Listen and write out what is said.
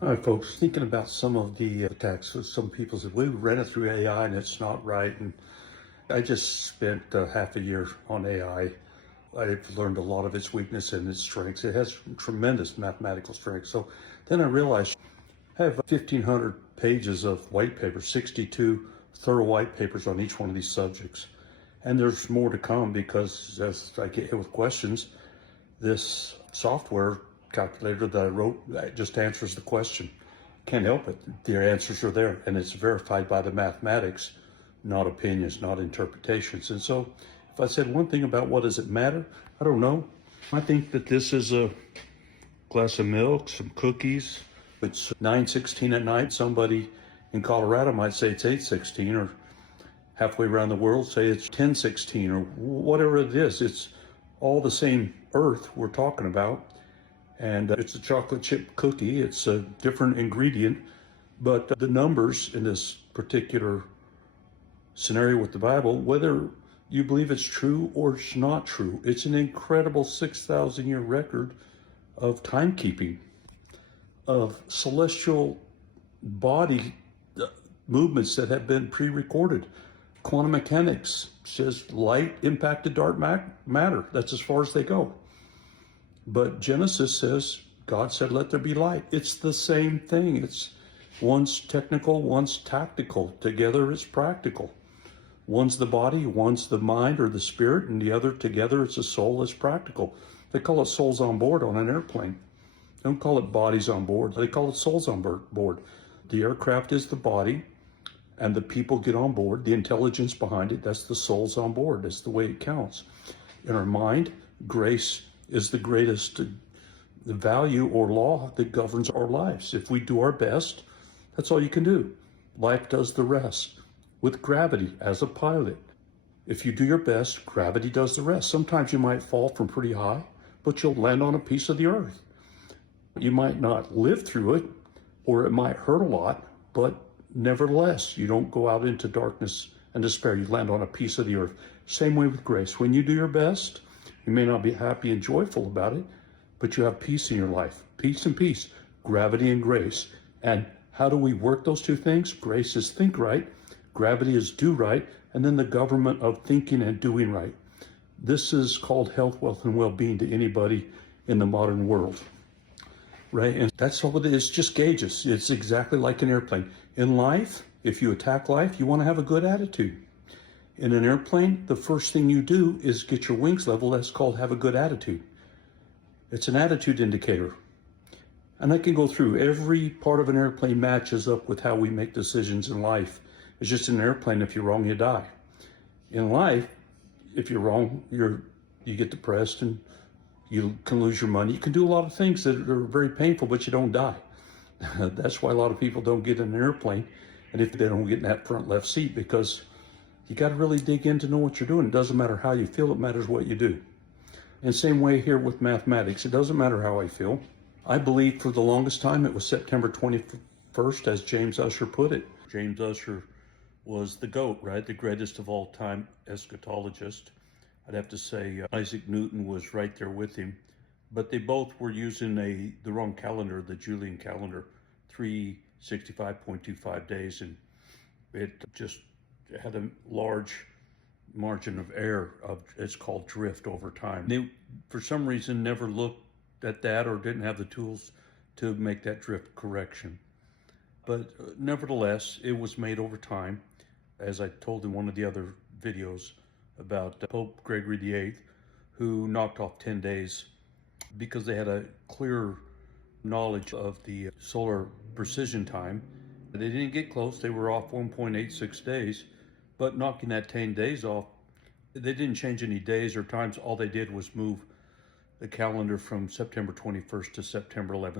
All right, folks, thinking about some of the attacks. So some people said, we ran it through AI and it's not right. And I just spent half a year on AI. I've learned a lot of its weakness and its strengths. It has tremendous mathematical strength. So then I realized I have 1,500 pages of white papers, 62 thorough white papers on each one of these subjects. And there's more to come because as I get hit with questions, this software calculator that I wrote just answers the question. Can't help it. The answers are there, and it's verified by the mathematics, not opinions, not interpretations. And so if I said one thing about what does it matter, I don't know. I think that this is a glass of milk, some cookies. It's 9:16 at night. Somebody in Colorado might say it's 8:16, or halfway around the world say it's 10:16, or whatever it is. It's all the same earth we're talking about. And it's a chocolate chip cookie. It's a different ingredient, but the numbers in this particular scenario with the Bible, whether you believe it's true or it's not true, it's an incredible 6,000 year record of timekeeping, of celestial body movements that have been pre-recorded. Quantum mechanics says light impacted dark matter. That's as far as they go. But Genesis says, God said, let there be light. It's the same thing. It's one's technical, one's tactical. Together it's practical. One's the body, one's the mind or the spirit, and the other together it's a soul that's practical. They call it souls on board on an airplane. They don't call it bodies on board. They call it souls on board. The aircraft is the body, and the people get on board. The intelligence behind it, that's the souls on board. That's the way it counts. In our mind, grace is the greatest value or law that governs our lives. If we do our best, that's all you can do. Life does the rest. With gravity as a pilot, if you do your best, gravity does the rest. Sometimes you might fall from pretty high, but you'll land on a piece of the earth. You might not live through it, or it might hurt a lot, but nevertheless, you don't go out into darkness and despair. You land on a piece of the earth. Same way with grace. When you do your best, you may not be happy and joyful about it, but you have peace in your life. Peace and peace, gravity and grace. And how do we work those two things? Grace is think right, gravity is do right, and then the government of thinking and doing right. This is called health, wealth, and well-being to anybody in the modern world, right? And that's all it is, just gauges. It's exactly like an airplane. In life, if you attack life, you want to have a good attitude. In an airplane, the first thing you do is get your wings level. That's called have a good attitude. It's an attitude indicator. And I can go through every part of an airplane matches up with how we make decisions in life. It's just an airplane, if you're wrong, you die. In life, if you're wrong, you get depressed and you can lose your money. You can do a lot of things that are very painful, but you don't die. That's why a lot of people don't get in an airplane. And if they don't get in that front left seat, because you got to really dig in to know what you're doing. It doesn't matter how you feel, it matters what you do. And same way here with mathematics. It doesn't matter how I feel. I believe for the longest time it was September 21st, as James Ussher put it. James Ussher was the GOAT, right? The greatest of all time eschatologist. I'd have to say Isaac Newton was right there with him. But they both were using the wrong calendar, the Julian calendar, 365.25 days. And it just had a large margin of error it's called drift over time. They, for some reason, never looked at that or didn't have the tools to make that drift correction. But nevertheless, it was made over time, as I told in one of the other videos about Pope Gregory VIII, who knocked off 10 days because they had a clear knowledge of the solar precision time. They didn't get close. They were off 1.86 days. But knocking that 10 days off, they didn't change any days or times. All they did was move the calendar from September 21st to September 11th.